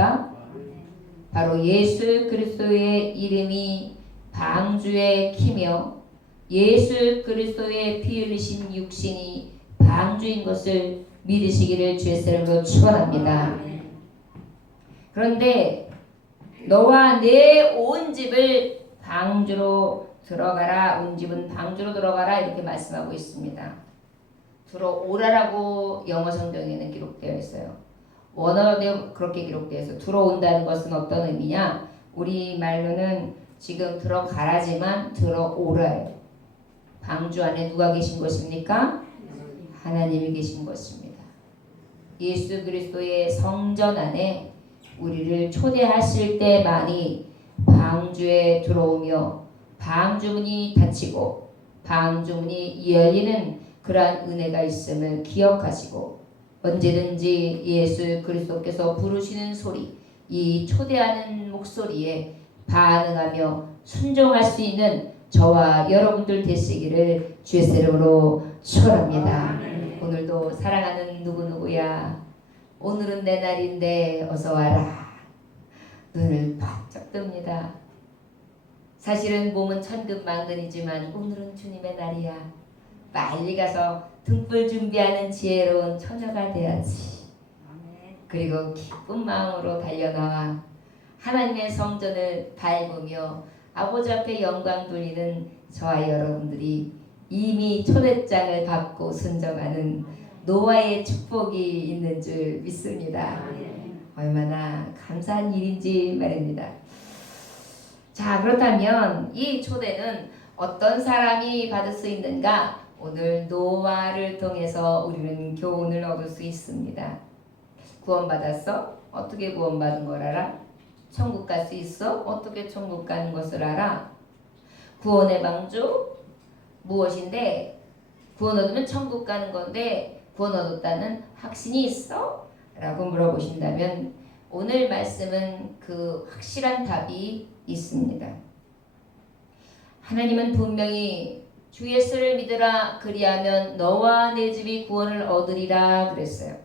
믿으십니까? 바로 예수 그리스도의 이름이 방주의 키며 예수 그리스도의 피 흘리신 육신이 방주인 것을 믿으시기를 주의 이름으로 축원합니다. 그런데 너와 내 온 집을 방주로 들어가라. 온 집은 방주로 들어가라. 이렇게 말씀하고 있습니다. 들어오라라고 영어 성경에는 기록되어 있어요. 원어로 그렇게 기록되어 있어요. 들어온다는 것은 어떤 의미냐? 우리 말로는 지금 들어가라지만 들어오라예요. 방주 안에 누가 계신 것입니까? 하나님이 계신 것입니다. 예수 그리스도의 성전 안에 우리를 초대하실 때만이 방주에 들어오며 방주문이 닫히고 방주문이 열리는 그러한 은혜가 있음을 기억하시고 언제든지 예수 그리스도께서 부르시는 소리, 이 초대하는 목소리에 반응하며 순종할 수 있는 저와 여러분들 되시기를 주의 이름으로 축원합니다. 오늘도 사랑하는 누구누구야, 오늘은 내 날인데 어서 와라. 눈을 바짝 뜹니다. 사실은 몸은 천근만근이지만 오늘은 주님의 날이야. 빨리 가서 등불 준비하는 지혜로운 처녀가 돼야지. 그리고 기쁜 마음으로 달려나와 하나님의 성전을 밟으며 아버지 앞에 영광 돌리는 저와 여러분들이 이미 초대장을 받고 순정하는 노아의 축복이 있는 줄 믿습니다. 얼마나 감사한 일인지 말입니다. 자, 그렇다면 이 초대는 어떤 사람이 받을 수 있는가? 오늘 노아를 통해서 우리는 교훈을 얻을 수 있습니다. 구원받았어? 어떻게 구원받은 걸 알아? 천국 갈 수 있어? 어떻게 천국 가는 것을 알아? 구원의 방주 무엇인데? 구원 얻으면 천국 가는 건데 구원 얻었다는 확신이 있어? 라고 물어보신다면 오늘 말씀은 그 확실한 답이 있습니다. 하나님은 분명히 주 예수를 믿으라 그리하면 너와 내 집이 구원을 얻으리라 그랬어요.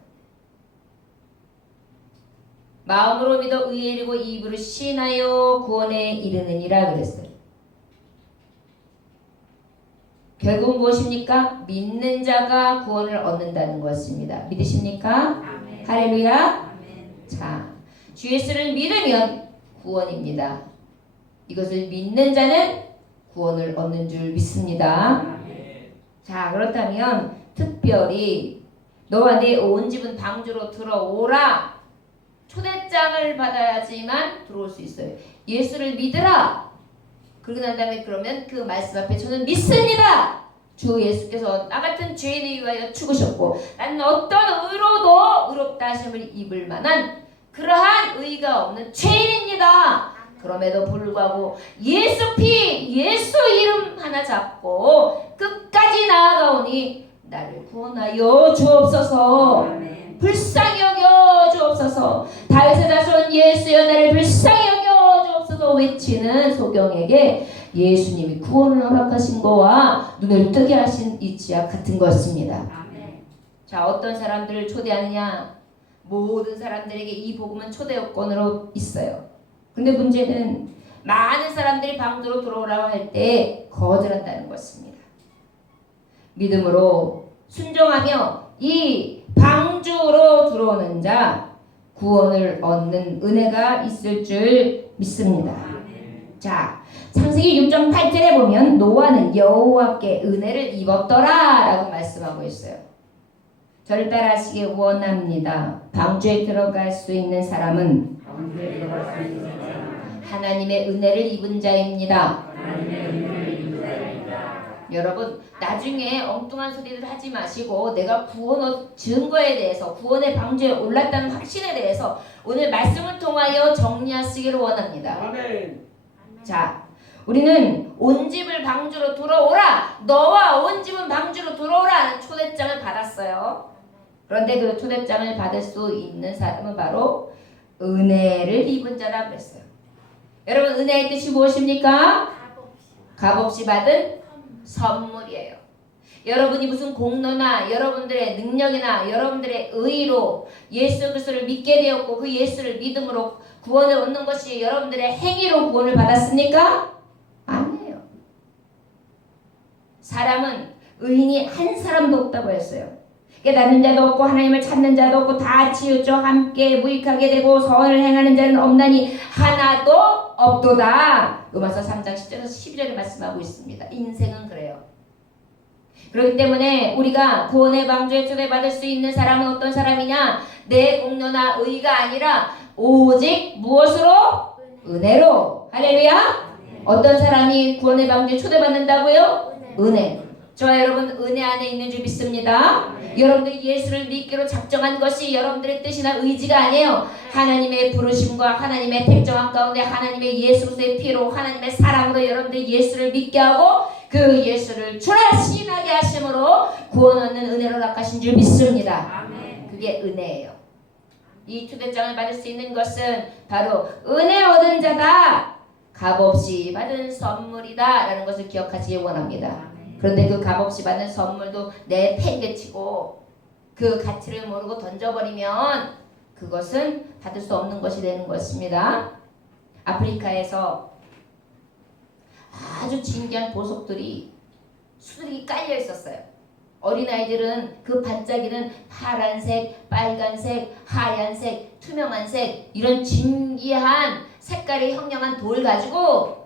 마음으로 믿어 의에 이르고 입으로 시인하여 구원에 이르느니라 그랬어요. 결국 무엇입니까? 믿는 자가 구원을 얻는다는 것입니다. 믿으십니까? 아멘. 할렐루야. 아멘. 자, 주 예수를 믿으면 구원입니다. 이것을 믿는 자는 구원을 얻는 줄 믿습니다. 아멘. 자, 그렇다면 특별히 너와 내 온 집은 방주로 들어오라. 초대장을 받아야지만 들어올 수 있어요. 예수를 믿으라. 그러고 난 다음에 그러면 그 말씀 앞에 저는 믿습니다. 주 예수께서 나 같은 죄인을 위하여 죽으셨고 나는 어떤 의로도 의롭다 하심을 입을 만한 그러한 의가 없는 죄인입니다. 그럼에도 불구하고 예수 피, 예수 이름 하나 잡고 끝까지 나아가오니 나를 구원하여 주옵소서. 불쌍히 여겨 주옵소서. 다윗의 자손 예수여 나를 불쌍히 여겨 주옵소서 외치는 소경에게 예수님이 구원을 허락하신 거와 눈을 뜨게 하신 이치와 같은 것입니다. 아멘. 자, 어떤 사람들을 초대하느냐? 모든 사람들에게 이 복음은 초대 요건으로 있어요. 근데 문제는 많은 사람들이 방주로 들어오라고 할 때 거절한다는 것입니다. 믿음으로 순종하며 이 방주로 들어오는 자 구원을 얻는 은혜가 있을 줄 믿습니다. 자, 창세기 6장 8절에 보면 노아는 여호와께 은혜를 입었더라 라고 말씀하고 있어요. 저를 따라하시기 원합니다. 방주에 들어갈 수 있는 사람은 하나님의 은혜를 입은 자입니다. 여러분, 나중에 엉뚱한 소리를 하지 마시고 내가 구원 증거에 대해서 구원의 방주에 올랐다는 확신에 대해서 오늘 말씀을 통하여 정리하시기를 원합니다. 아멘. 자, 우리는 온 집을 방주로 들어오라, 너와 온 집은 방주로 들어오라는 초대장을 받았어요. 그런데 그 초대장을 받을 수 있는 사람은 바로 은혜를 입은 자라 그랬어요. 여러분, 은혜의 뜻이 무엇입니까? 값없이 받은 선물이에요. 여러분이 무슨 공로나 여러분들의 능력이나 여러분들의 의로 예수 그리스도를 믿게 되었고 그 예수를 믿음으로 구원을 얻는 것이 여러분들의 행위로 구원을 받았습니까? 아니에요. 사람은 의인이 한 사람도 없다고 했어요. 깨닫는 자도 없고 하나님을 찾는 자도 없고 다 치우쳐 함께 무익하게 되고 선을 행하는 자는 없나니 하나도 없도다. 로마서 3장 10절에서 12절에 말씀하고 있습니다. 인생은 그래요. 그렇기 때문에 우리가 구원의 방주에 초대받을 수 있는 사람은 어떤 사람이냐? 내 공로나 의가 아니라 오직 무엇으로? 은혜로. 할렐루야. 어떤 사람이 구원의 방주에 초대받는다고요? 은혜. 저와 여러분 은혜 안에 있는 줄 믿습니다. 여러분들이 예수를 믿기로 작정한 것이 여러분들의 뜻이나 의지가 아니에요. 하나님의 부르심과 하나님의 택정한 가운데 하나님의 예수 그리스도의 피로 하나님의 사랑으로 여러분들이 예수를 믿게 하고 그 예수를 출하신하게 하심으로 구원 얻는 은혜로 낙하신 줄 믿습니다. 그게 은혜예요. 이 초대장을 받을 수 있는 것은 바로 은혜 얻은 자다. 값없이 받은 선물이다 라는 것을 기억하시기 원합니다. 그런데 그 값없이 받는 선물도 내팽개치고 그 가치를 모르고 던져버리면 그것은 받을 수 없는 것이 되는 것입니다. 아프리카에서 아주 진귀한 보석들이 수들이 깔려 있었어요. 어린아이들은 그 반짝이는 파란색, 빨간색, 하얀색, 투명한색 이런 진귀한 색깔이 형량한 돌 가지고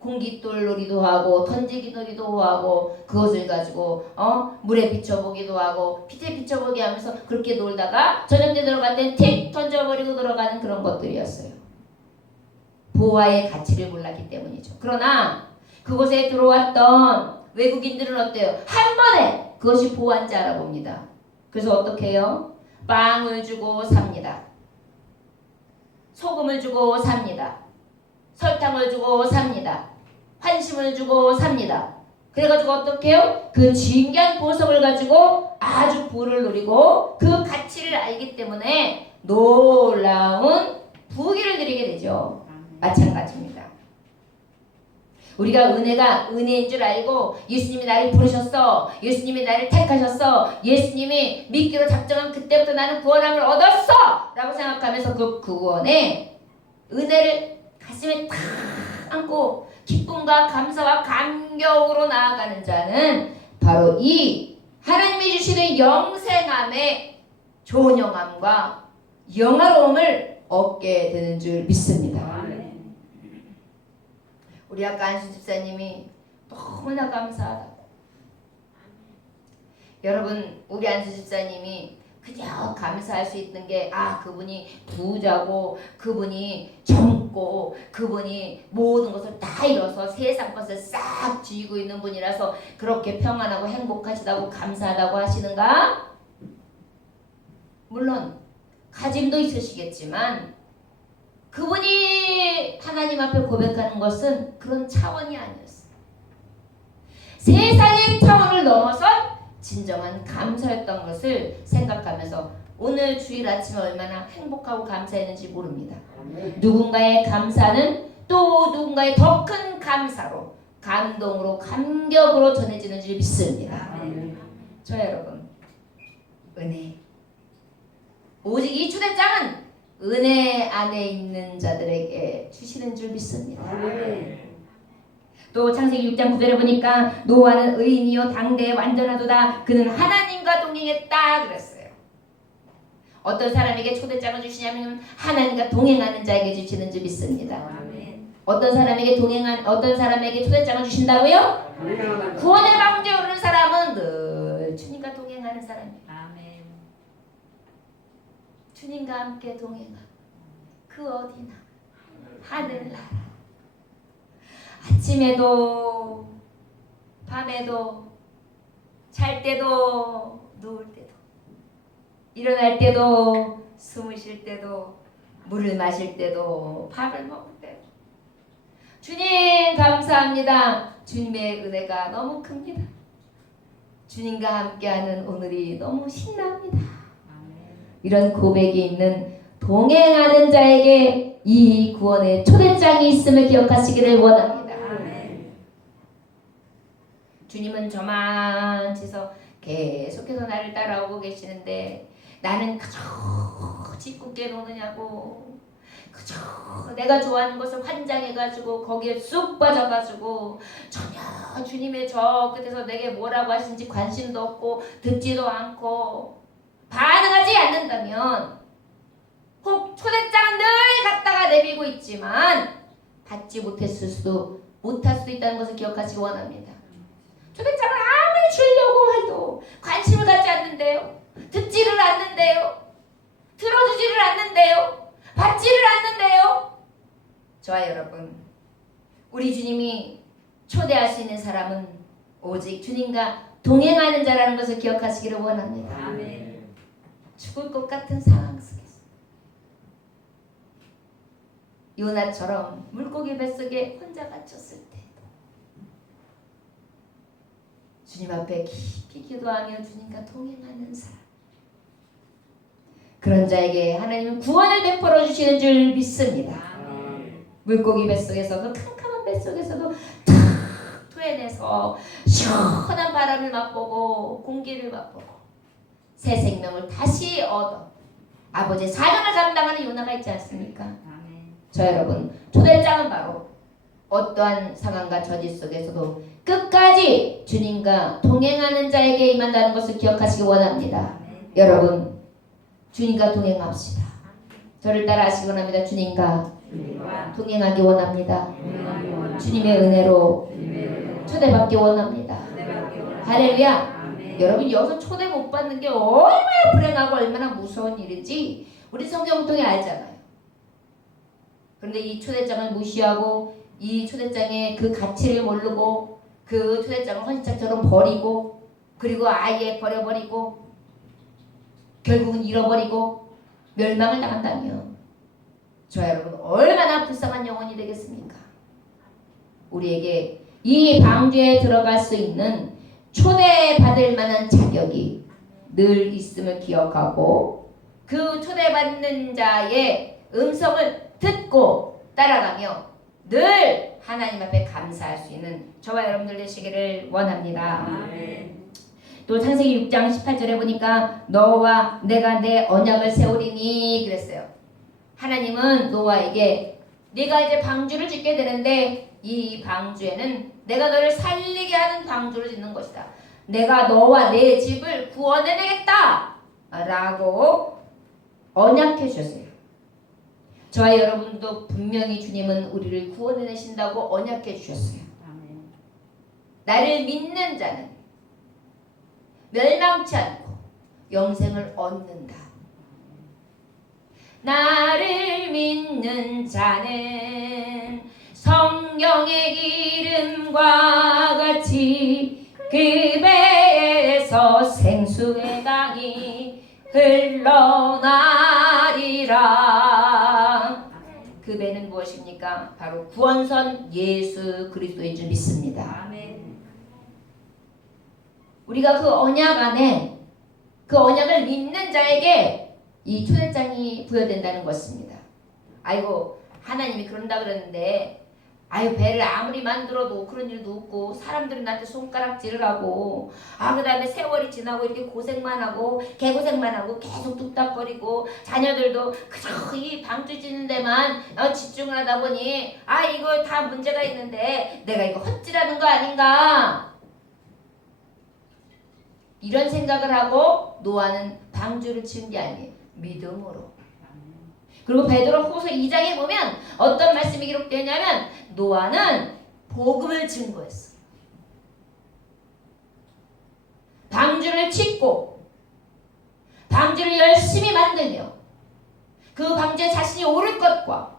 공깃돌 놀이도 하고 던지기 놀이도 하고 그것을 가지고 물에 비춰보기도 하고 빛에 비춰보기 하면서 그렇게 놀다가 저녁 때 들어갈 땐 틱 던져버리고 들어가는 그런 것들이었어요. 보화의 가치를 몰랐기 때문이죠. 그러나 그곳에 들어왔던 외국인들은 어때요? 한 번에 그것이 보화인지 알아봅니다. 그래서 어떻게 해요? 빵을 주고 삽니다. 소금을 주고 삽니다. 설탕을 주고 삽니다. 환심을 주고 삽니다. 그래가지고 어떻게 해요? 그 진귀한 보석을 가지고 아주 부를 누리고 그 가치를 알기 때문에 놀라운 부귀를 누리게 되죠. 마찬가지입니다. 우리가 은혜가 은혜인 줄 알고 예수님이 나를 부르셨어. 예수님이 나를 택하셨어. 예수님이 믿기로 작정한 그때부터 나는 구원함을 얻었어. 라고 생각하면서 그 구원의 은혜를 가슴에 탁 안고 기쁨과 감사와 감격으로 나아가는 자는 바로 이 하나님이 주시는 영생함의 존영함과 영화로움을 얻게 되는 줄 믿습니다. 우리 아까 안수 집사님이 너무나 감사하다고. 여러분 우리 안수 집사님이 그저 감사할 수 있는 게 그분이 부자고 그분이 젊고 그분이 모든 것을 다 잃어서 세상 것을 싹 쥐고 있는 분이라서 그렇게 평안하고 행복하시다고 감사하다고 하시는가? 물론 가짐도 있으시겠지만 그분이 하나님 앞에 고백하는 것은 그런 차원이 아니었어요. 세상의 차원을 넘어선 진정한 감사였던 것을 생각하면서 오늘 주일 아침에 얼마나 행복하고 감사했는지 모릅니다. 누군가의 감사는 또 누군가의 더 큰 감사로 감동으로 감격으로 전해지는 줄 믿습니다. 저 여러분 은혜 오직 이 초대장은 은혜 안에 있는 자들에게 주시는 줄 믿습니다. 또 창세기 6장 9절에 보니까 노아는 의인이요 당대에 완전하도다. 그는 하나님과 동행했다 그랬어요. 어떤 사람에게 초대장을 주시냐면 하나님과 동행하는 자에게 주시는 줄 믿습니다. 어떤 사람에게 초대장을 주신다고요? 구원의 방주에 오르는 사람은 늘 주님과 동행하는 사람이에요. 주님과 함께 동행하고 그 어디나 하늘나라 아침에도 밤에도 잘 때도 누울 때도 일어날 때도 숨을 쉴 때도 물을 마실 때도 밥을 먹을 때도 주님 감사합니다. 주님의 은혜가 너무 큽니다. 주님과 함께하는 오늘이 너무 신납니다. 이런 고백이 있는 동행하는 자에게 이 구원의 초대장이 있음을 기억하시기를 원합니다. 주님은 저만치서 계속해서 나를 따라오고 계시는데 나는 그저 짓궂게 노느냐고, 그저 내가 좋아하는 것을 환장해가지고 거기에 쑥 빠져가지고 전혀 주님의 저 끝에서 내게 뭐라고 하시는지 관심도 없고 듣지도 않고 반응하지 않는다면, 혹 초대장은 늘 갖다가 내밀고 있지만 받지 못할 수도 있다는 것을 기억하시기 원합니다. 초대장을 아무리 주려고 해도 관심을 갖지 않는데요, 듣지를 않는데요, 들어주지를 않는데요, 받지를 않는데요. 저와 여러분, 우리 주님이 초대할 수 있는 사람은 오직 주님과 동행하는 자라는 것을 기억하시기를 원합니다. 아멘. 죽을 것 같은 상황 속에서 요나처럼 물고기 뱃속에 혼자 갇혔을 때도 주님 앞에 깊이 기도하며 주님과 동행하는 사람, 그런 자에게 하나님은 구원을 베풀어 주시는 줄 믿습니다. 물고기 뱃속에서도, 캄캄한 뱃속에서도 탁 토해내서 시원한 바람을 맛보고 공기를 맛보고 새 생명을 다시 얻어 아버지의 사명을 감당하는 요나가 있지 않습니까? 저 여러분, 초대장은 바로 어떠한 상황과 저지 속에서도 끝까지 주님과 동행하는 자에게 임한다는 것을 기억하시기 원합니다. 여러분, 주님과 동행합시다. 저를 따라 하시기 원합니다. 주님과 동행하기 원합니다. 주님의 은혜로 초대받기 원합니다. 할렐루야. 여러분, 여기서 초대 못 받는 게 얼마나 불행하고 얼마나 무서운 일인지 우리 성경통에 알잖아요. 그런데 이 초대장을 무시하고 이 초대장의 그 가치를 모르고 그 초대장을 헌신장처럼 버리고, 그리고 아예 버려버리고 결국은 잃어버리고 멸망을 당한다면 저 여러분 얼마나 불쌍한 영혼이 되겠습니까? 우리에게 이 방주에 들어갈 수 있는 초대받을 만한 자격이 늘 있음을 기억하고 그 초대받는 자의 음성을 듣고 따라가며 늘 하나님 앞에 감사할 수 있는 저와 여러분들 되시기를 원합니다. 아멘. 또 창세기 6장 18절에 보니까 너와 내가 내 언약을 세우리니 그랬어요. 하나님은 노아에게 네가 이제 방주를 짓게 되는데 이 방주에는 내가 너를 살리게 하는 방주를 짓는 것이다. 내가 너와 내 집을 구원해내겠다 라고 언약해 주셨어요. 저와 여러분도 분명히 주님은 우리를 구원해내신다고 언약해 주셨어요. 아멘. 나를 믿는 자는 멸망치 않고 영생을 얻는다. 나를 믿는 자는 성경의 기름과 같이 그 배에서 생수의 강이 흘러나리라. 그 배는 무엇입니까? 바로 구원선 예수 그리스도인 줄 믿습니다. 아멘. 우리가 그 언약 안에 그 언약을 믿는 자에게 이 초대장이 부여된다는 것입니다. 아이고 하나님이 그런다 그러는데 아유 배를 아무리 만들어도 그런 일도 없고 사람들이 나한테 손가락질을 하고 그 다음에 세월이 지나고 이렇게 고생만 하고 개고생만 하고 계속 뚝딱거리고 자녀들도 그저 이 방주 짓는 데만 집중을 하다 보니 이거 다 문제가 있는데 내가 이거 헛질하는 거 아닌가, 이런 생각을 하고 노아는 방주를 지은 게 아니에요. 믿음으로. 그리고 베드로 후서 2장에 보면 어떤 말씀이 기록되냐면 노아는 복음을 증거했어. 방주를 짓고 방주를 열심히 만들며 그 방주에 자신이 오를 것과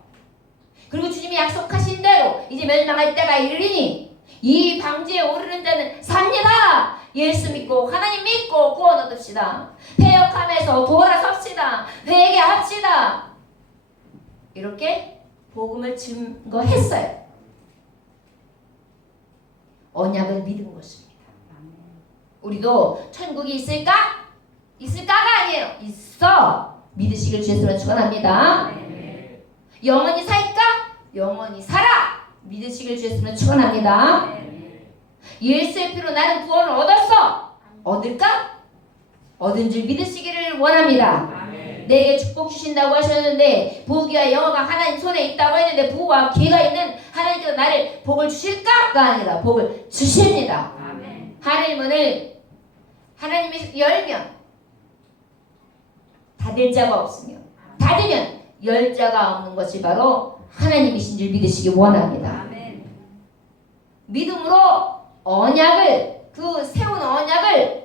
그리고 주님이 약속하신 대로 이제 멸망할 때가 이르리니 이 방주에 오르는 자는 삽니다. 예수 믿고 하나님 믿고 구원 얻읍시다. 패역함에서 돌아섭시다. 회개합시다. 이렇게 복음을 증거했어요. 언약을 믿은 것입니다. 우리도 천국이 있을까? 있을까가 아니에요. 있어. 믿으시길 주님으로 축원합니다. 영원히 살까? 영원히 살아. 믿으시길 주님으로 축원합니다. 예수의 피로 나는 구원을 얻었어. 얻을까? 얻은 줄 믿으시기를 원합니다. 내게 축복 주신다고 하셨는데 부귀와 영화가 하나님 손에 있다고 했는데 부와 기회가 있는 하나님께서 나를 복을 주실까가 아니라 복을 주십니다. 하나님 문을 하나님이 열면 닫을 자가 없으며 닫으면 열 자가 없는 것이 바로 하나님이신 줄 믿으시기 원합니다. 믿음으로 언약을 그 세운 언약을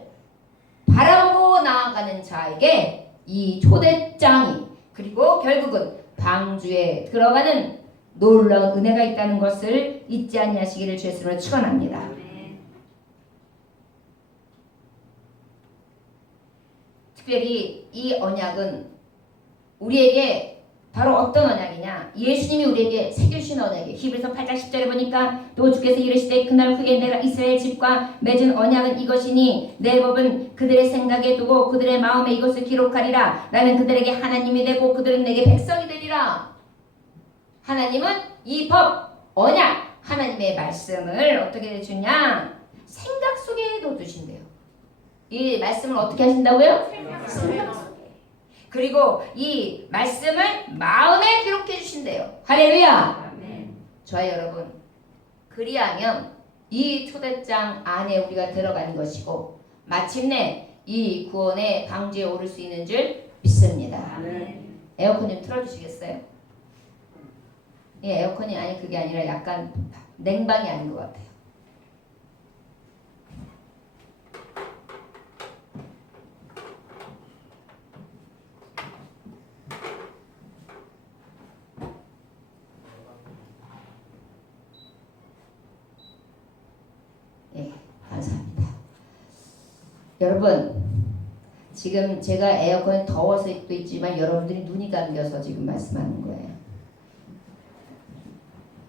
바라보고 나아가는 자에게 이 초대장이 그리고 결국은 방주에 들어가는 놀라운 은혜가 있다는 것을 잊지 아니하시기를 주의 이름으로 축원합니다. 특별히 이 언약은 우리에게 바로 어떤 언약이냐? 예수님이 우리에게 새겨주신 언약이에요. 히브리서 8장 10절에 보니까 또 주께서 이르시되 그날 후에 내가 이스라엘 집과 맺은 언약은 이것이니 내 법은 그들의 생각에 두고 그들의 마음에 이것을 기록하리라. 나는 그들에게 하나님이 되고 그들은 내게 백성이 되리라. 하나님은 이 법, 언약, 하나님의 말씀을 어떻게 해주냐? 생각 속에 둬두신대요. 이 말씀을 어떻게 하신다고요? 생각 속에. 그리고 이 말씀을 마음에 기록해 주신대요. 할렐루야. 저와 여러분, 그리하면 이 초대장 안에 우리가 들어가는 것이고 마침내 이 구원의 방주에 오를 수 있는 줄 믿습니다. 에어컨 좀 틀어주시겠어요? 예, 에어컨이 아니 그게 아니라 약간 냉방이 아닌 것 같아요. 감사합니다. 여러분, 지금 제가 에어컨이 더워서 도 있지만 여러분들이 눈이 감겨서 지금 말씀하는 거예요.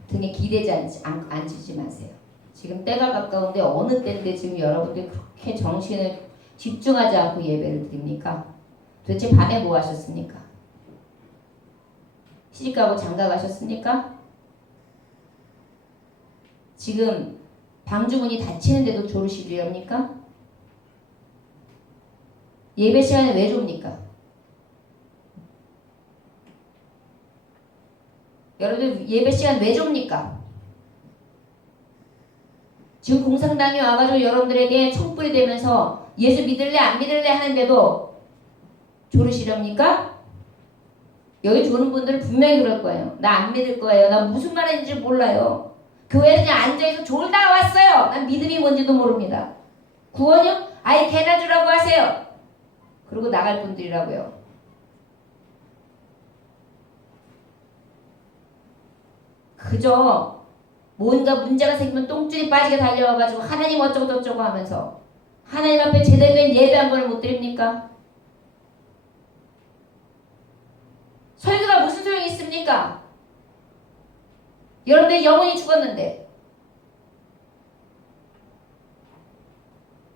등에 기대지 앉히지 마세요. 지금 때가 가까운데 어느 때인데 지금 여러분들이 그렇게 정신을 집중하지 않고 예배를 드립니까? 도대체 밤에 뭐 하셨습니까? 시집가고 장가 가셨습니까? 지금 방주문이 닫히는데도 졸으시리랍니까? 예배 시간에 왜 좁니까? 여러분들 예배 시간 왜 좁니까? 지금 공산당이 와가지고 여러분들에게 촛불이 되면서 예수 믿을래 안 믿을래 하는데도 졸으시렵니까? 여기 조는 분들은 분명히 그럴 거예요. 나 안 믿을 거예요. 나 무슨 말인지 몰라요. 교회에 그냥 앉아있어 졸다 왔어요. 난 믿음이 뭔지도 모릅니다. 구원이요? 아예 개나 주라고 하세요. 그리고 나갈 분들이라고요. 그저 뭔가 문제가 생기면 똥줄이 빠지게 달려와가지고 하나님 어쩌고 저쩌고 하면서 하나님 앞에 제대로 된 예배 한 번을 못 드립니까? 설교가 무슨 소용이 있습니까? 여러분들 영혼이 죽었는데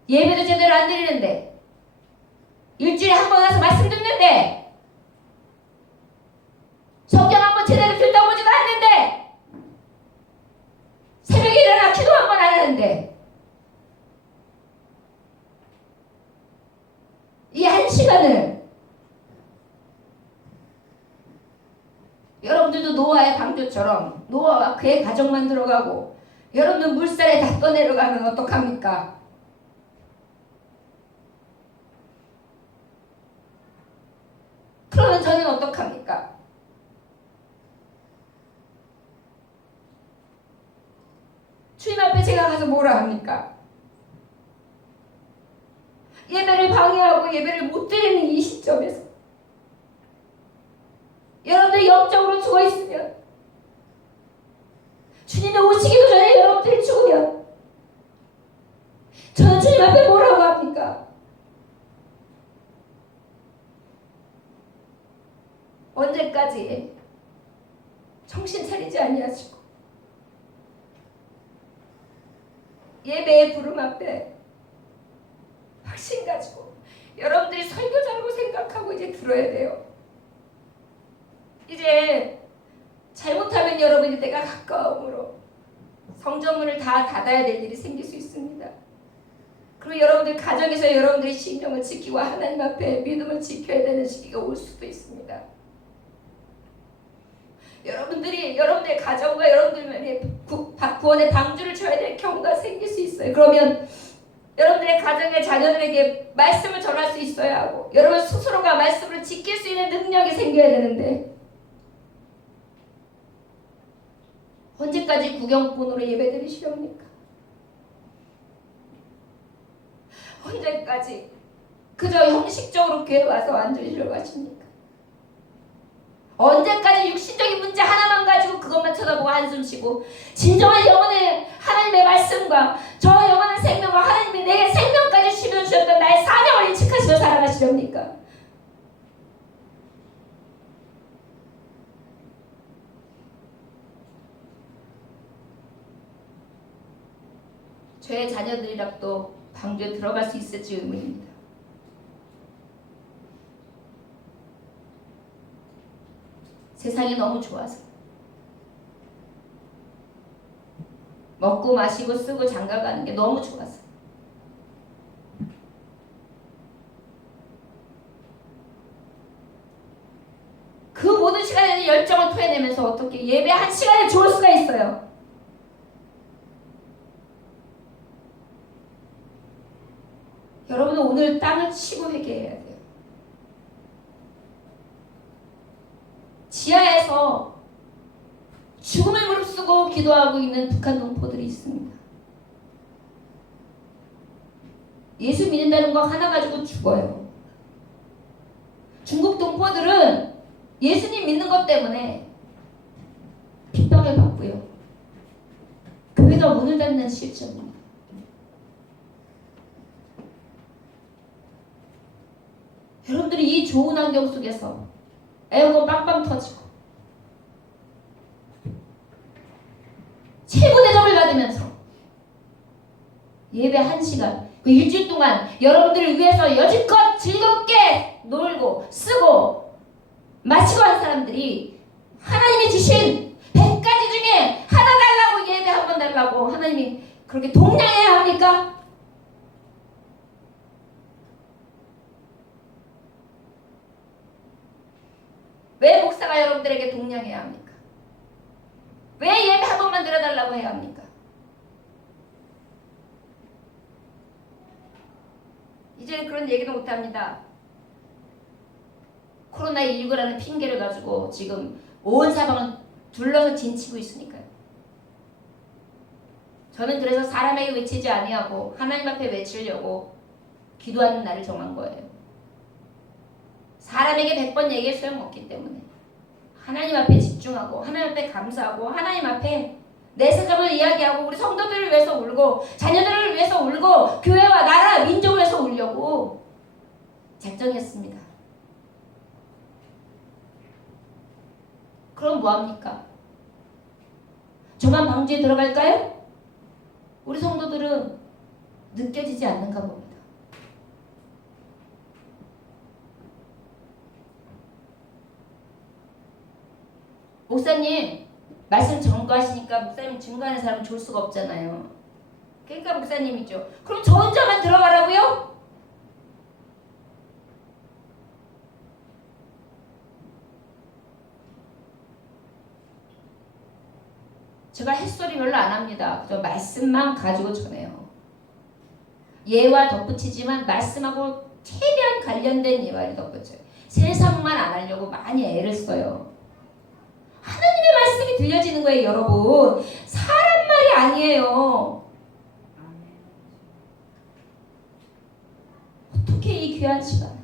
예배도 제대로 안 드리는데 일주일에 한 번 와서 말씀 듣는데 성경 한 번 제대로 들다보지도 않는데 새벽에 일어나 기도 한 번 안 하는데 이 한 시간을 여러분들도 노아의 방주처럼 노아와 그의 가족만 들어가고 여러분들 물살에 다 떠내려가면 어떡합니까? 그러면 저는 어떡합니까? 주님 앞에 제가 가서 뭐라 합니까? 예배를 방해하고 예배를 못 드리는 이 시점에서 여러분들 영적으로 죽어있으면 주님이 오시기도 전에 여러분들이 죽으면 저는 주님 앞에 뭐라고 합니까? 언제까지 정신 차리지 아니하시고 예배의 부름 앞에 확신 가지고 여러분들이 설교자라고 생각하고 이제 들어야 돼요. 이제 잘못하면 여러분이 때가 가까움으로 성전문을 다 닫아야 될 일이 생길 수 있습니다. 그리고 여러분들 가정에서 여러분들의 신령을 지키고 하나님 앞에 믿음을 지켜야 되는 시기가 올 수도 있습니다. 여러분들의 가정과 여러분들의 구원의 방주를 쳐야 될 경우가 생길 수 있어요. 그러면 여러분들의 가정의 자녀들에게 말씀을 전할 수 있어야 하고 여러분 스스로가 말씀을 지킬 수 있는 능력이 생겨야 되는데 언제까지 구경꾼으로 예배드리시렵니까? 언제까지 그저 형식적으로 교회 와서 앉으시려고 하십니까? 언제까지 육신적인 문제 하나만 가지고 그것만 쳐다보고 한숨 쉬고 진정한 영혼의 하나님의 말씀과 저 영원한 생명과 하나님이 내게 생명까지 주셨던 나의 사명을 인식하시며 살아가시렵니까? 저의 자녀들이라도 방주에 들어갈 수 있을지 의문입니다. 세상이 너무 좋아서 먹고 마시고 쓰고 장가가는 게 너무 좋아서 그 모든 시간에는 열정을 토해내면서 어떻게 예배 한 시간에 좋을 수가 있어요. 여러분은 오늘 땅을 치고 회개해야 돼요. 지하에서 죽음을 무릅쓰고 기도하고 있는 북한 동포들이 있습니다. 예수 믿는다는 거 하나 가지고 죽어요. 중국 동포들은 예수님 믿는 것 때문에 핍박을 받고요. 교회가 문을 닫는 실정입니다. 여러분들이 이 좋은 환경 속에서 에어컨 빵빵 터지고 최고 대접을 받으면서 예배 1시간 그 일주일 동안 여러분들을 위해서 여지껏 즐겁게 놀고 쓰고 마치고 한 사람들이 하나님이 주신 100가지 중에 하나 달라고 예배 한 번 달라고 하나님이 그렇게 동냥해야 합니까? 왜 목사가 여러분들에게 동냥해야 합니까? 왜 예배 한 번만 드려달라고 해야 합니까? 이제는 그런 얘기도 못합니다. 코로나19라는 핑계를 가지고 지금 온 사방을 둘러서 진치고 있으니까요. 저는 그래서 사람에게 외치지 아니하고 하나님 앞에 외치려고 기도하는 날을 정한 거예요. 사람에게 100번 얘기해 소용없기 때문에 하나님 앞에 집중하고 하나님 앞에 감사하고 하나님 앞에 내 사정을 이야기하고 우리 성도들을 위해서 울고 자녀들을 위해서 울고 교회와 나라 민족을 위해서 울려고 작정했습니다. 그럼 뭐합니까? 저만 방주에 들어갈까요? 우리 성도들은 느껴지지 않는가 봅니다. 목사님 말씀 전거하시니까 목사님 증거하는 사람 좋을 수가 없잖아요. 그러니까 목사님이죠. 그럼 저 혼자만 들어가라고요? 제가 햇소리 별로 안 합니다. 저 말씀만 가지고 전해요. 예와 덧붙이지만 말씀하고 최대한 관련된 예화를 덧붙여요. 세상만 안 하려고 많이 애를 써요. 하나님의 말씀이 들려지는 거예요, 여러분. 사람 말이 아니에요. 어떻게 이 귀한 시간,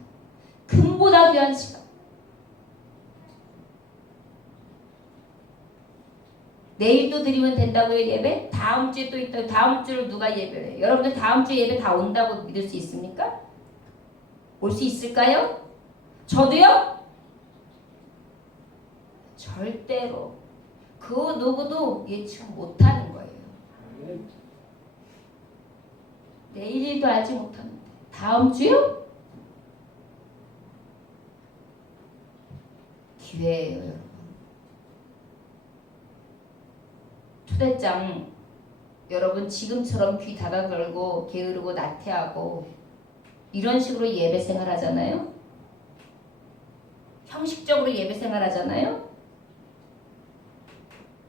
금보다 귀한 시간, 내일도 드리면 된다고요, 예배? 다음 주에 또 있다. 다음 주를 누가 예배를 해요? 여러분들 다음 주 예배 다 온다고 믿을 수 있습니까? 올 수 있을까요? 저도요? 절대로 그 누구도 예측 못하는 거예요. 내일도 알지 못하는데 다음 주요? 기회예요, 여러분. 초대장 여러분 지금처럼 귀 닫아 걸고 게으르고 나태하고 이런 식으로 예배 생활 하잖아요. 형식적으로 예배 생활 하잖아요.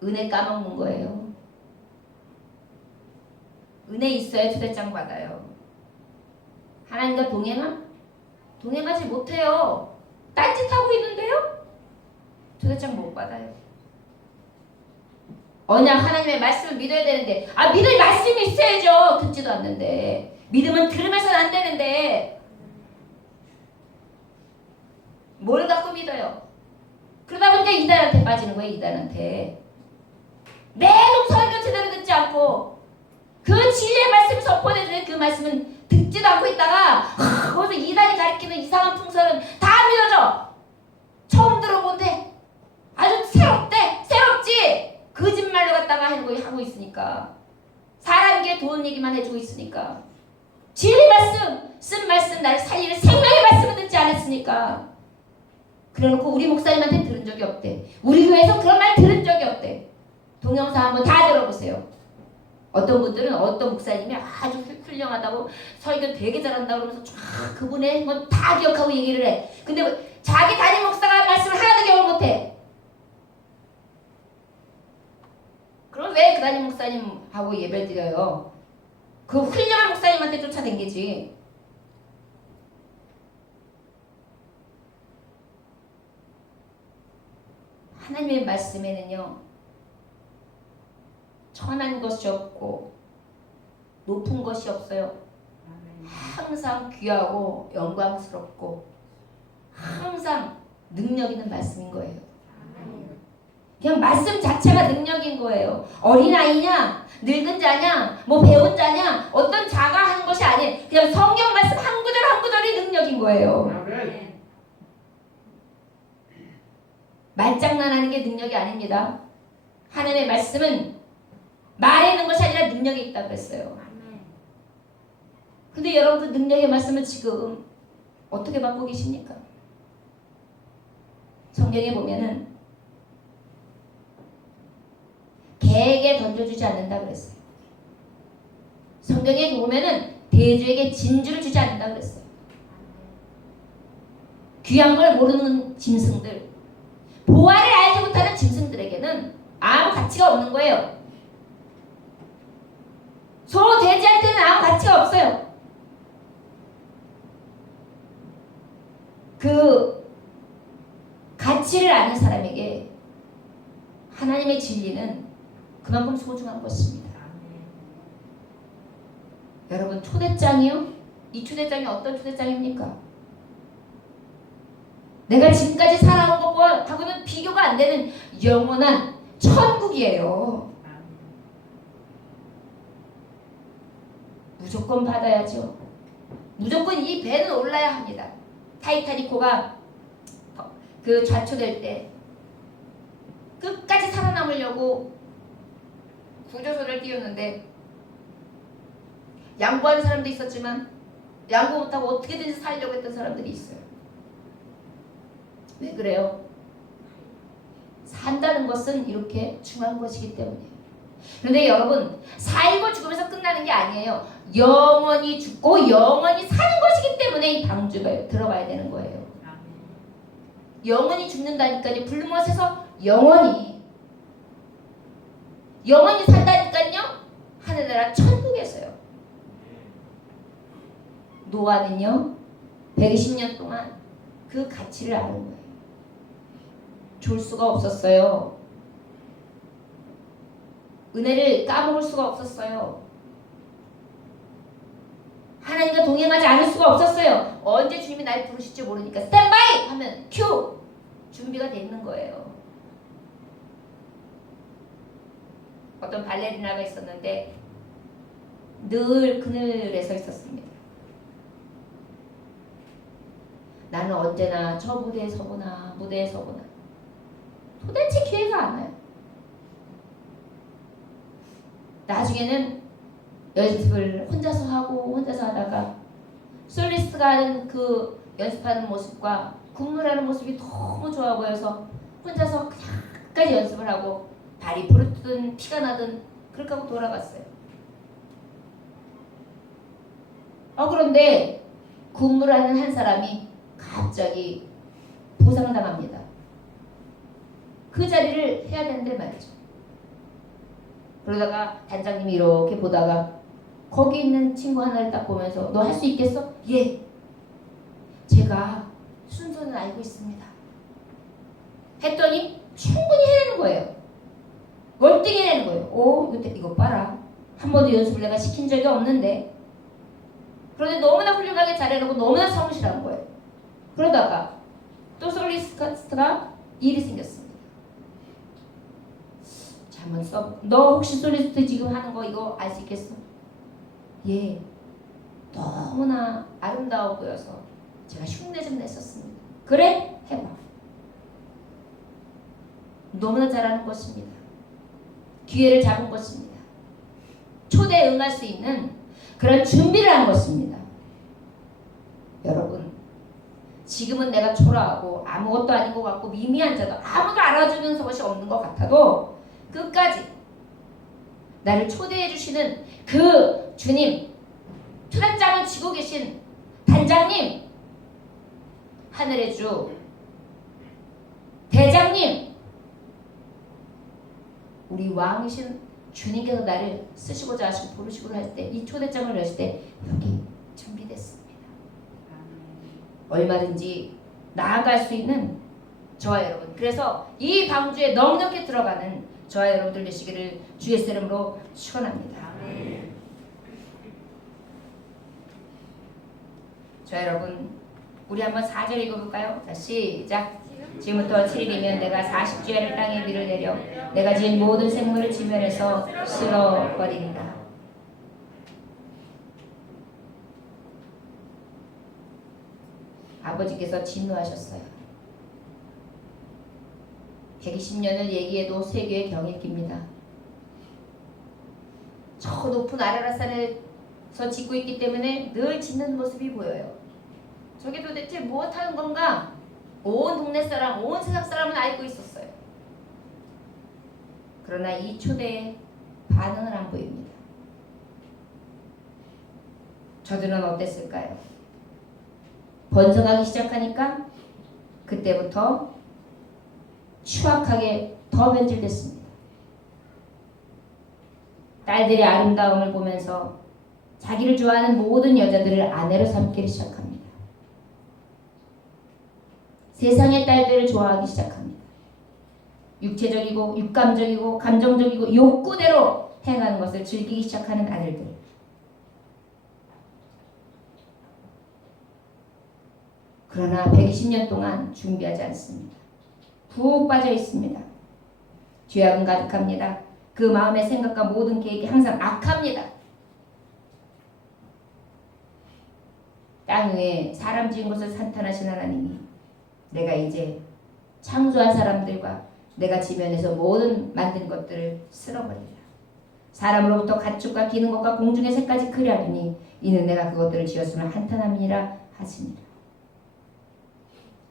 은혜 까먹는 거예요. 은혜 있어야 초대장 받아요. 하나님과 동행하지 못해요. 딴짓하고 있는데요. 초대장 못 받아요. 언약 하나님의 말씀을 믿어야 되는데 믿을 말씀이 있어야죠. 듣지도 않는데. 믿음은 들으면서는 안 되는데 뭘 갖고 믿어요? 그러다 보니까 이단한테 빠지는 거예요. 이단한테. 매일 설교 제대로 듣지 않고 그 진리의 말씀을 선포해주는 그 말씀은 듣지도 않고 있다가 거기서 이단이 가리키는 이상한 풍설은 다 믿어져. 처음 들어본데 아주 새롭지. 거짓말로 갖다가 하고 있으니까 사람 귀에 돈 얘기만 해주고 있으니까 진리 말씀 쓴 말씀 나를 살리는 생명의 말씀을 듣지 않았으니까 그래놓고 우리 목사님한테 들은 적이 없대. 우리 교회에서 그런 말 들은 적이 없대. 동영상 한번 다 들어보세요. 어떤 분들은 어떤 목사님이 아주 훌륭하다고 설교 되게 잘한다고 그러면서 쫙 그분의 건 다 기억하고 얘기를 해. 근데 자기 담임 목사가 말씀을 하나도 기억을 못해. 그럼 왜 그 담임 목사님하고 예배를 드려요? 그 훌륭한 목사님한테 쫓아다니지. 하나님의 말씀에는요 천한 것이 없고 높은 것이 없어요. 항상 귀하고 영광스럽고 항상 능력 있는 말씀인 거예요. 그냥 말씀 자체가 능력인 거예요. 어린아이냐 늙은 자냐 뭐 배운 자냐 어떤 자가 한 것이 아니에요. 그냥 성경 말씀 한 구절 한 구절이 능력인 거예요. 말장난하는 게 능력이 아닙니다. 하나님의 말씀은 말에 있는 것이 아니라 능력이 있다고 그랬어요. 근데 여러분 그 능력의 말씀을 지금 어떻게 받고 계십니까? 성경에 보면은 개에게 던져주지 않는다 그랬어요. 성경에 보면은 대주에게 진주를 주지 않는다 그랬어요. 귀한 걸 모르는 짐승들, 보화를 알지 못하는 짐승들에게는 아무 가치가 없는 거예요. 서로 대지할 때는 아무 가치가 없어요. 그 가치를 아는 사람에게 하나님의 진리는 그만큼 소중한 것입니다. 여러분 초대장이요? 이 초대장이 어떤 초대장입니까? 내가 지금까지 살아온 것하고는 비교가 안 되는 영원한 천국이에요. 무조건 받아야죠. 무조건 이 배는 올라야 합니다. 타이타닉호가 그 좌초될 때 끝까지 살아남으려고 구조선을 띄웠는데 양보하는 사람도 있었지만 양보 못하고 어떻게든지 살려고 했던 사람들이 있어요. 왜 그래요? 산다는 것은 이렇게 중요한 것이기 때문이에요. 그런데 여러분 살고 죽으면서 끝나는 게 아니에요. 영원히 죽고 영원히 사는 것이기 때문에 이 방주가 들어가야 되는 거예요. 영원히 죽는다니까요. 불못에서 영원히 산다니까요. 하늘나라 천국에서요. 노아는요 120년 동안 그 가치를 아는 거예요. 줄 수가 없었어요. 은혜를 까먹을 수가 없었어요. 하나님과 동행하지 않을 수가 없었어요. 언제 주님이 날 부르실지 모르니까 스탠바이 하면 큐 준비가 돼 있는 거예요. 어떤 발레리나가 있었는데 늘 그늘에 서 있었습니다. 나는 언제나 저 무대에 서거나 무대에 서거나 도대체 기회가 안 와요. 나중에는 연습을 혼자서 하다가 솔리스트가 하는 그 연습하는 모습과 국문하는 모습이 너무 좋아 보여서 혼자서 그냥 끝까지 연습을 하고 발이 부르뜨든 피가 나든 그렇게 하고 돌아갔어요. 그런데 근무하는 한 사람이 갑자기 부상당합니다. 그 자리를 해야 되는데 말이죠. 그러다가 단장님이 이렇게 보다가 거기 있는 친구 하나를 딱 보면서 너 할 수 있겠어? 예. 제가 순서는 알고 있습니다. 했더니 충분히 해내는 거예요. 월등히 해내는 거예요. 이거 봐라. 한 번도 연습을 내가 시킨 적이 없는데. 그런데 너무나 훌륭하게 잘해놓고 너무나 성실한 거예요. 그러다가 또 솔리스트가 일이 생겼습니다. 자, 한번 써. 너 혹시 솔리스트 지금 하는 거 이거 알 수 있겠어? 예. 너무나 아름다워 보여서 제가 흉내 좀 냈었습니다. 그래? 해봐. 너무나 잘하는 것입니다. 기회를 잡은 것입니다. 초대에 응할 수 있는 그런 준비를 하는 것입니다. 여러분, 지금은 내가 초라하고 아무것도 아닌 것 같고 미미한 자도 아무도 알아주는 것이 없는 것 같아도 끝까지 나를 초대해 주시는 그 주님, 초대장을 쥐고 계신 단장님, 하늘의 주, 대장님, 우리 왕이신 주님께서 나를 쓰시고자 하시고 부르시고 할 때 이 초대장을 열었을 때 여기 준비됐습니다. 얼마든지 나아갈 수 있는 저와 여러분, 그래서 이 방주에 넉넉히 들어가는 저와 여러분들 되시기를 주의 이름으로 축원합니다. 자, 여러분, 우리 한번 4절 읽어볼까요? 자, 시작. 지금부터 7일이면 내가 40주야를 땅에 위를 내려 내가 지은 모든 생물을 지면에서 쓸어버리리라. 아버지께서 진노하셨어요. 120년을 얘기해도 세계의 경이 깁니다. 저 높은 아라라산에서 짓고 있기 때문에 늘 짓는 모습이 보여요. 저게 도대체 무엇하는 건가? 온 동네 사람, 온 세상 사람은 알고 있었어요. 그러나 이 초대에 반응은 안 보입니다. 저들은 어땠을까요? 번성하기 시작하니까 그때부터 추악하게 더 변질됐습니다. 딸들의 아름다움을 보면서 자기를 좋아하는 모든 여자들을 아내로 삼기를 시작합니다. 세상의 딸들을 좋아하기 시작합니다. 육체적이고 육감적이고 감정적이고 욕구대로 행하는 것을 즐기기 시작하는 아들들. 그러나 120년 동안 준비하지 않습니다. 푹 빠져 있습니다. 죄악은 가득합니다. 그 마음의 생각과 모든 계획이 항상 악합니다. 땅 위에 사람 지은 것을 산탄하신 하나님이 내가 이제 창조한 사람들과 내가 지면에서 모든 만든 것들을 쓸어버리리라. 사람으로부터 가축과 기는 것과 공중의 새까지 크려 하더니 이는 내가 그것들을 지었으면 한탄함이니라 하시니라.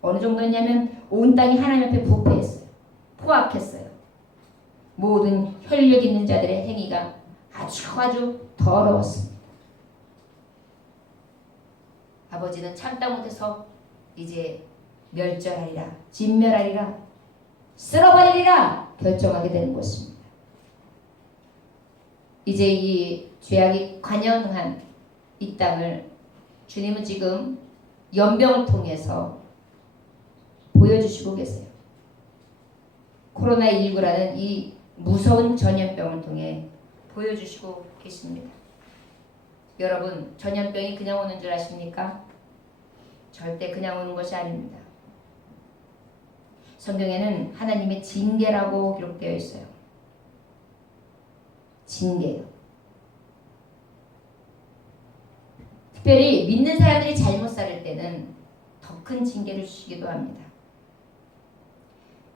어느 정도였냐면 온 땅이 하나님 앞에 부패했어요. 포악했어요. 모든 혈육 있는 자들의 행위가 아주 더러웠습니다. 아버지는 참다 못해서 이제 멸절하리라, 진멸하리라, 쓸어버리리라 결정하게 되는 것입니다. 이제 이 죄악이 관영한 이 땅을 주님은 지금 연병을 통해서 보여주시고 계세요. 코로나19라는 이 무서운 전염병을 통해 보여주시고 계십니다. 여러분, 전염병이 그냥 오는 줄 아십니까? 절대 그냥 오는 것이 아닙니다. 성경에는 하나님의 징계라고 기록되어 있어요. 징계요. 특별히 믿는 사람들이 잘못 살을 때는 더 큰 징계를 주시기도 합니다.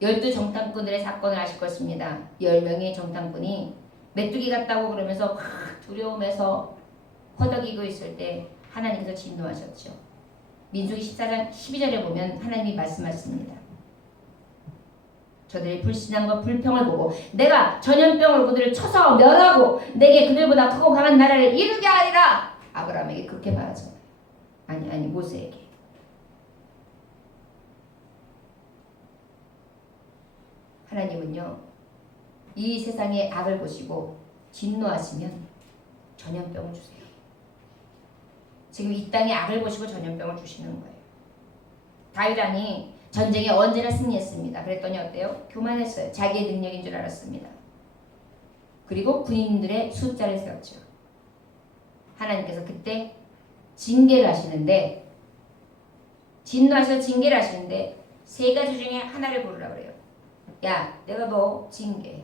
12정탐꾼들의 사건을 아실 것입니다. 10명의 정탐꾼이 메뚜기 같다고 그러면서 막 두려움에서 허덕이고 있을 때 하나님께서 진노하셨죠. 민수기 14장 12절에 보면 하나님이 말씀하십니다. 저들의 불신앙과 불평을 보고 내가 전염병으로 그들을 쳐서 멸하고 내게 그들보다 크고 강한 나라를 이루게 하리라. 아브라함에게 그렇게 말하잖아요. 아니 모세에게. 하나님은요 이 세상의 악을 보시고 진노하시면 전염병을 주세요. 지금 이 땅의 악을 보시고 전염병을 주시는 거예요. 다윗 왕이 전쟁에 언제나 승리했습니다. 그랬더니 어때요? 교만했어요. 자기의 능력인 줄 알았습니다. 그리고 군인들의 숫자를 세웠죠. 하나님께서 그때 징계를 하시는데 진노하셔서 징계를 하시는데 세 가지 중에 하나를 고르라고 그래요. 야, 내가 너 징계해.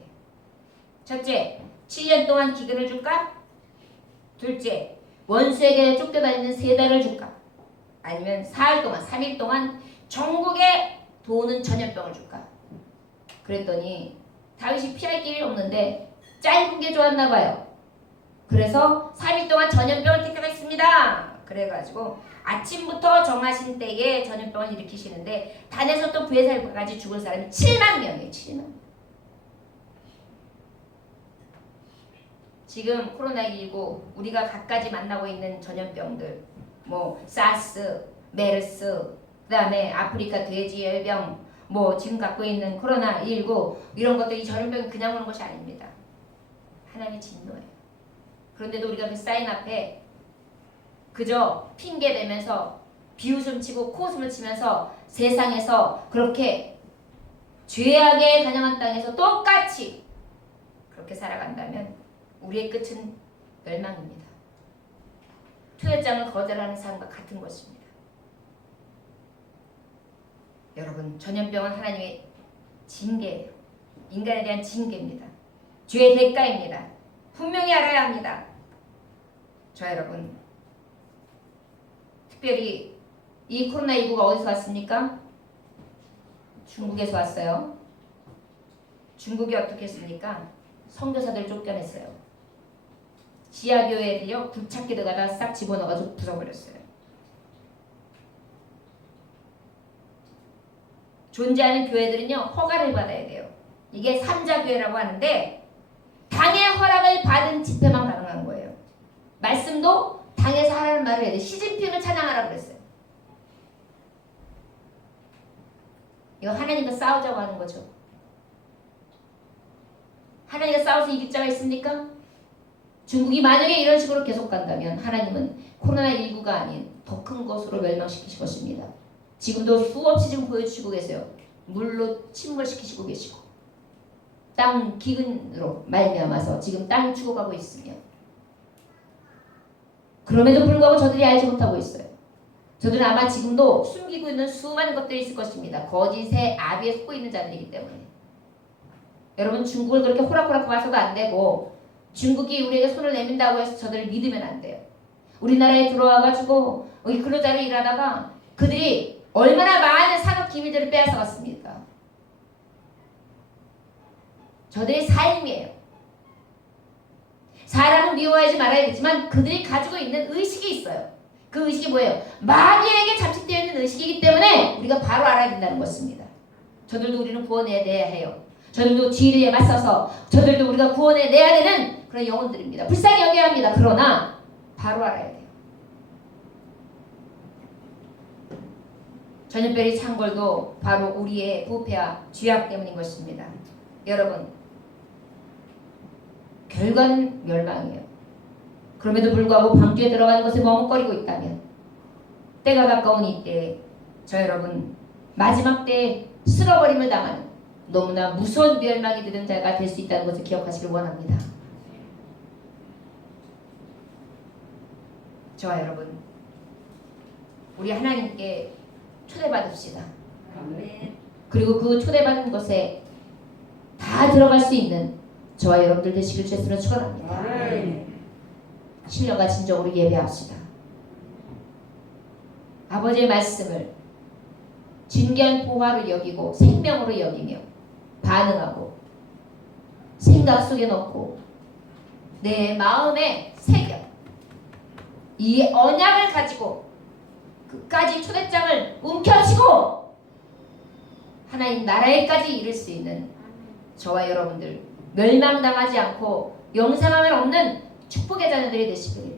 첫째, 7년 동안 기근을 줄까? 둘째, 원수에게 쫓겨다니는 3달을 줄까? 아니면 4일 동안, 3일 동안 전국에 도는 전염병을 줄까? 그랬더니 다윗이 피할 길이 없는데 짧은 게 좋았나 봐요. 그래서 3일 동안 전염병을 택하겠습니다. 그래가지고 아침부터 정하신 때에 전염병을 일으키시는데 단에서부터 부에서까지 죽은 사람이 7만 명이에요. 7만 명. 지금 코로나19 우리가 갖가지 만나고 있는 전염병들 뭐 사스, 메르스, 그 다음에 아프리카 돼지열병, 뭐 지금 갖고 있는 코로나19 이런 것들 이 전염병이 그냥 오는 것이 아닙니다. 하나님의 진노예요. 그런데도 우리가 그 사인 앞에 그저 핑계대면서 비웃음 치고 코웃음을 치면서 세상에서 그렇게 죄악에 간영한 땅에서 똑같이 그렇게 살아간다면 우리의 끝은 멸망입니다. 초대장을 거절하는 사람과 같은 것입니다. 여러분, 전염병은 하나님의 징계예요. 인간에 대한 징계입니다. 죄의 대가입니다. 분명히 알아야 합니다. 저 여러분, 특별히 이 코로나19가 어디서 왔습니까? 중국에서 왔어요. 중국이 어떻게 했습니까? 선교사들 쫓겨냈어요. 지하교회들요 굴착기 들어가다 싹 집어넣어가지고 부숴버렸어요. 존재하는 교회들은요 허가를 받아야 돼요. 이게 3자 교회라고 하는데 당의 허락을 받은 집회만 가능한 거예요. 말씀도 당에서 하라는 말을 해야 돼. 시진핑을 찬양하라고 그랬어요. 이거 하나님과 싸우자고 하는 거죠. 하나님과 싸워서 이길 자가 있습니까? 중국이 만약에 이런 식으로 계속 간다면 하나님은 코로나19가 아닌 더 큰 것으로 멸망시키실 것입니다. 지금도 수없이 지금 보여주시고 계세요. 물로 침몰시키시고 계시고 땅 기근으로 말미암아서 지금 땅이 죽어가고 있으며 그럼에도 불구하고 저들이 알지 못하고 있어요. 저들은 아마 지금도 숨기고 있는 수많은 것들이 있을 것입니다. 거짓의 아비에 속고 있는 자들이기 때문에. 여러분 중국을 그렇게 호락호락 봐서도 안 되고 중국이 우리에게 손을 내민다고 해서 저들을 믿으면 안 돼요. 우리나라에 들어와가지고 여기 근로자로 일하다가 그들이 얼마나 많은 산업 기밀들을 빼앗아갔습니까? 저들의 삶이에요. 사람은 미워하지 말아야겠지만 그들이 가지고 있는 의식이 있어요. 그 의식이 뭐예요? 마귀에게 잠식되어 있는 의식이기 때문에 우리가 바로 알아야 된다는 것입니다. 저들도 우리는 구원해내야 해요. 저들도 진리에 맞서서 저들도 우리가 구원해내야 되는 그런 영혼들입니다. 불쌍히 여겨야 합니다. 그러나 바로 알아야 돼요. 전염병이 창궐도 바로 우리의 부패와 죄악 때문인 것입니다. 여러분, 결과는 멸망이에요. 그럼에도 불구하고 방주에 들어가는 것에 머뭇거리고 있다면 때가 가까운 이때에 저 여러분 마지막 때에 쓸어버림을 당하는 너무나 무서운 멸망이 되는 자가 될 수 있다는 것을 기억하시길 원합니다. 저와 여러분, 우리 하나님께 초대받읍시다. 그리고 그 초대받은 것에 다 들어갈 수 있는 저와 여러분들 되시길 주님으로 축원합니다. 신령과 진정으로 예배합시다. 아버지의 말씀을 진귀한 보화로 여기고 생명으로 여기며 반응하고 생각 속에 넣고 내 마음에 새겨 이 언약을 가지고 끝까지 초대장을 움켜쥐고 하나님 나라에까지 이를 수 있는 저와 여러분들 멸망당하지 않고 영생하면 없는 축복의 자녀들이 되시기를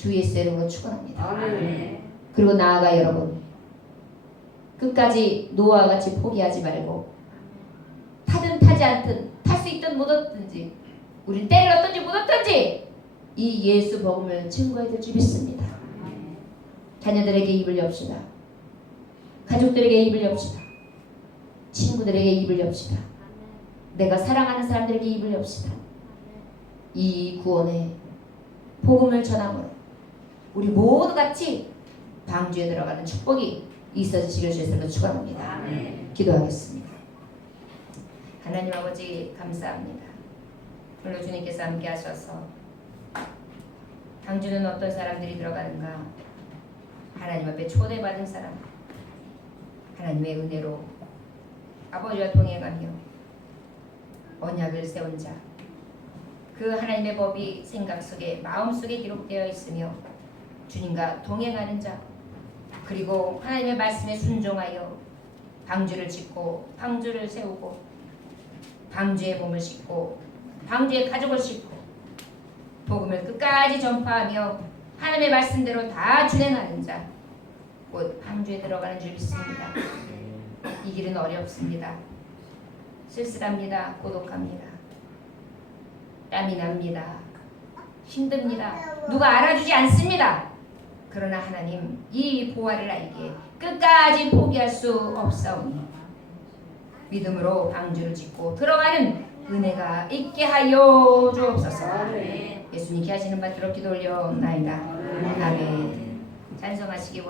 주 예수의 이름으로 축원합니다. 아멘. 그리고 나아가 여러분 끝까지 노아와 같이 포기하지 말고 타든 타지 않든 탈 수 있든 못 얻든지 우린 때를 얻든지 못 얻든지 이 예수 복음을 증거해야 될 줄 믿습니다. 자녀들에게 입을 엽시다. 가족들에게 입을 엽시다. 친구들에게 입을 엽시다. 내가 사랑하는 사람들에게 입을 엽시다. 이 구원의 복음을 전함으로 우리 모두 같이 방주에 들어가는 축복이 있어지시길 주님으로 축원합니다. 기도하겠습니다. 하나님 아버지 감사합니다. 오늘 주님께서 함께 하셔서 방주는 어떤 사람들이 들어가는가? 하나님 앞에 초대받은 사람, 하나님의 은혜로 아버지와 동행하며 언약을 세운 자, 그 하나님의 법이 생각 속에 마음 속에 기록되어 있으며 주님과 동행하는 자, 그리고 하나님의 말씀에 순종하여 방주를 짓고 방주를 세우고 방주의 몸을 싣고 방주의 가족을 싣고 복음을 끝까지 전파하며 하나님의 말씀대로 다 준행하는 자, 곧 방주에 들어가는 줄 믿습니다. 이 길은 어렵습니다. 쓸쓸합니다. 고독합니다. 땀이 납니다. 힘듭니다. 누가 알아주지 않습니다. 그러나 하나님 이 보화를 알기에 끝까지 포기할 수 없사오니 믿음으로 방주를 짓고 들어가는 은혜가 있게 하여 주옵소서. 예수님께 하시는 바 들어 기도 올려나이다. 아멘. 찬송하시기 원합니다.